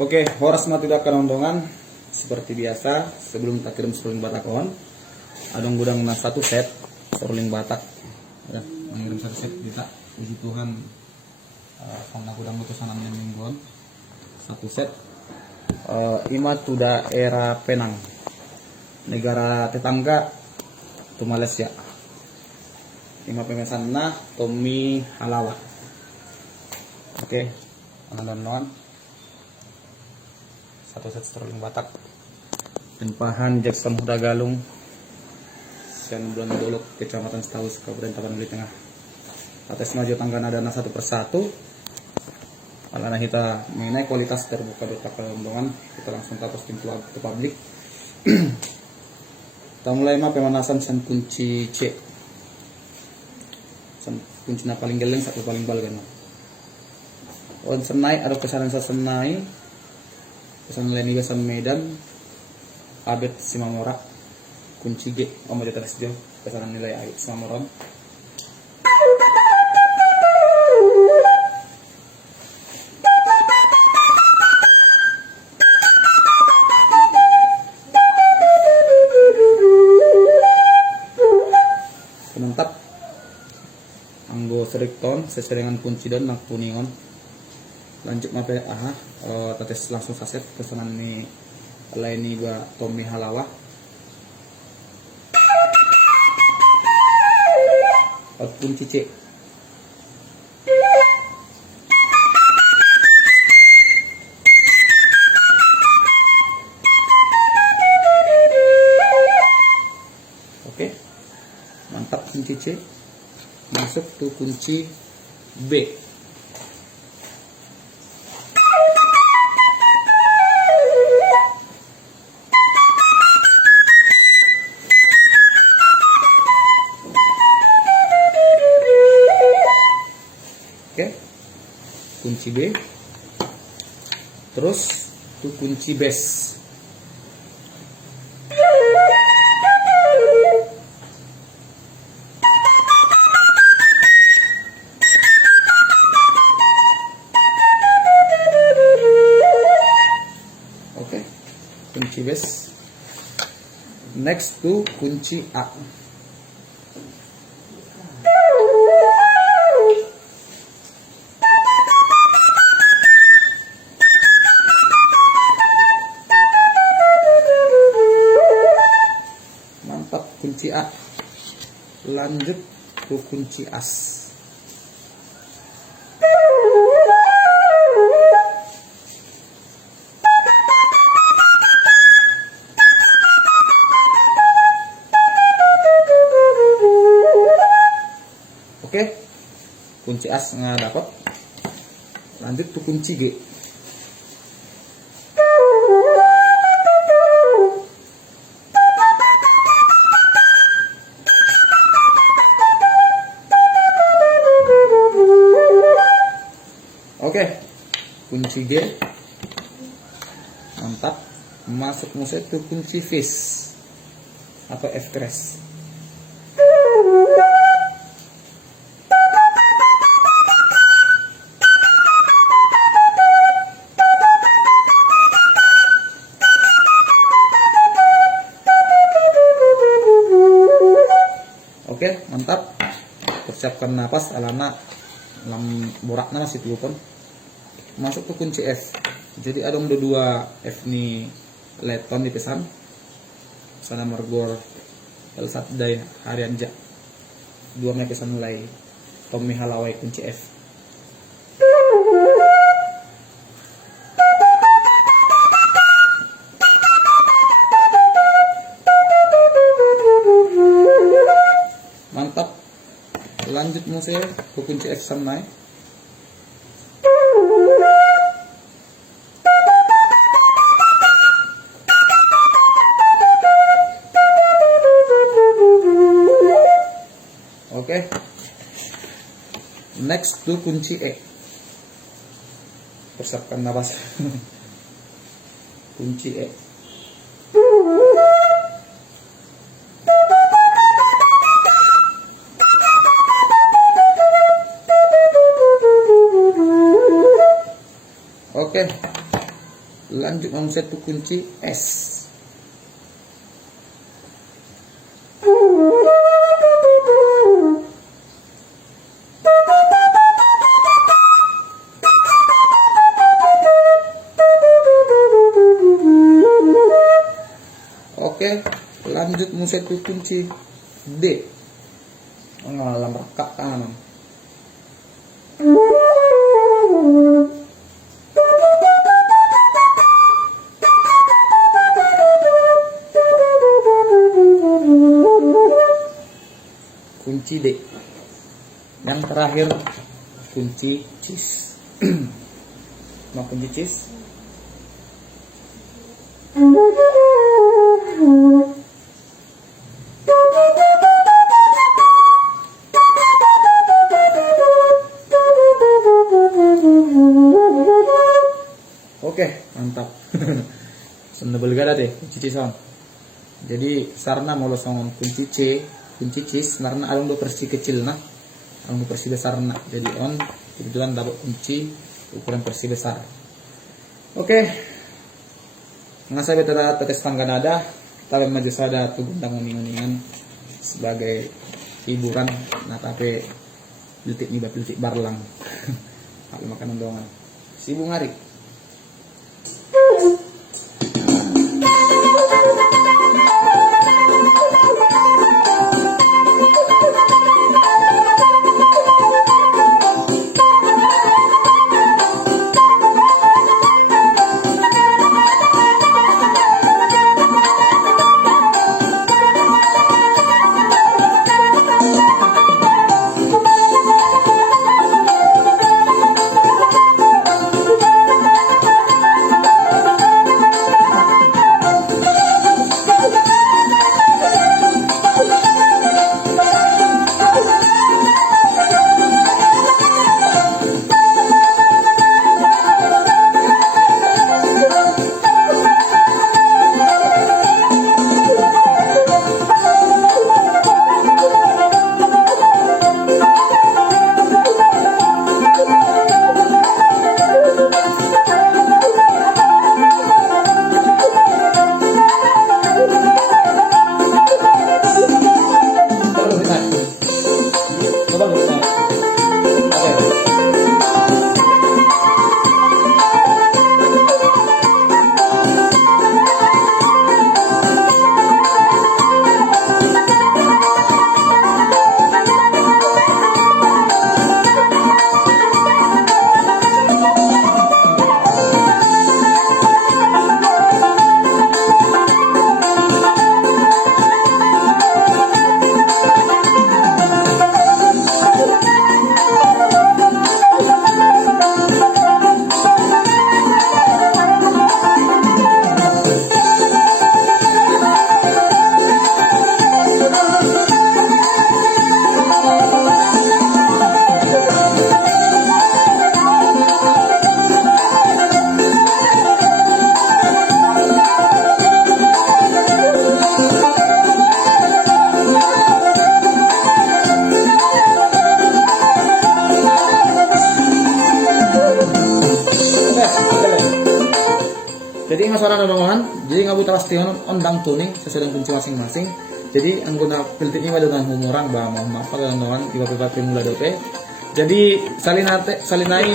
Oke, horas mati dah kerondongan seperti biasa. Sebelum kita kirim seruling batakon, adong gudang na satu set seruling batak. Ya, mengirim satu set kita. Puji Tuhan, karena gudang utusan yang mingguan satu set. Ima tu daerah Penang, negara tetangga tu Malaysia. Ima pemesan na Tommy Halawa. Oke, teman-teman. Satu set sterling batak tempahan Jackson Huda Galung Sian Bulan Dolok Kecamatan Setaus Kabupaten Tapanuli Tengah. Atas maju tangga nadana satu persatu. Alana kita mengenai kualitas terbuka di kerondongan, kita langsung tapos timplak ke publik. Kita mulai pemanasan sen kunci C. Sen kunci na paling geleng satu paling balgan. On senai ada kesanan sa senai. Pesan Leni Gasan Medan Abet Simamora kunci G Om Jota Resjo pesanan nilai Ayat Simamoron. Penentap Anggo Serikton sesuai dengan kunci dan nak puningon. Lanjut mape tates langsung saset pesanan ini lain gua Tommy Halawa. Kunci C. Oke, mantap kunci C. Masuk tuh kunci B. Kunci B, terus itu kunci bass. Oke, kunci bass. Next to kunci A. Kunci A, lanjut ke kunci as. Oke, kunci as nggak dapat, lanjut ke kunci G. Oke, kunci G mantap, masuk musik itu kunci fish atau F crash. Oke, mantap. Persiapkan napas alana lam borakna masih telupon. Masuk ke kunci F. Jadi ada dua F nih leton di pesan. Sana margor Elsat Day Harianja. Dua pesan mulai Tommy Halawai kunci F. Mantap. Lanjut musik ke kunci F sampai. Oke. Next to kunci E. Persiapkan napas. Kunci E. Oke. lanjut nomor 1 kunci S. Oke, lanjut nomor 1 kunci D. Ngalam rekak kanan. Kunci D. Yang terakhir kunci cis. Mau kunci cis? Oke, mantap. Sendebel gada deh kunci cis on. Jadi sarna mau losongon kunci C, kunci cis karena alung do persi kecil nah, alung do persi besar nah. Jadi on kebetulan dapat kunci ukuran persi besar. Oke, ngasih beta tetes tangga nada, kita maju sada tu gundang nguning-nguningan sebagai hiburan. Nah tapi piltik barlang. Kalau makanan doangan. Sibu ngarik. Jadi masalah nonongan, jadi nggak butuh pastion ondang tuning sesuai dengan kunci masing-masing. Jadi angguna pilih ini pada dengan humorang bah mau apa nonongan tiba-tiba mulai dope. Jadi salinai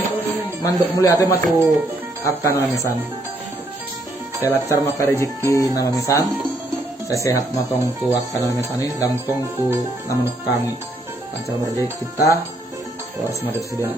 mandok mulia ate matu akan namisan. Saya lancar maka rezeki nama misan. Saya sehat matong tu akan namisan ini lampung tu nama kami. Lancar berjaya kita harus madu sedia.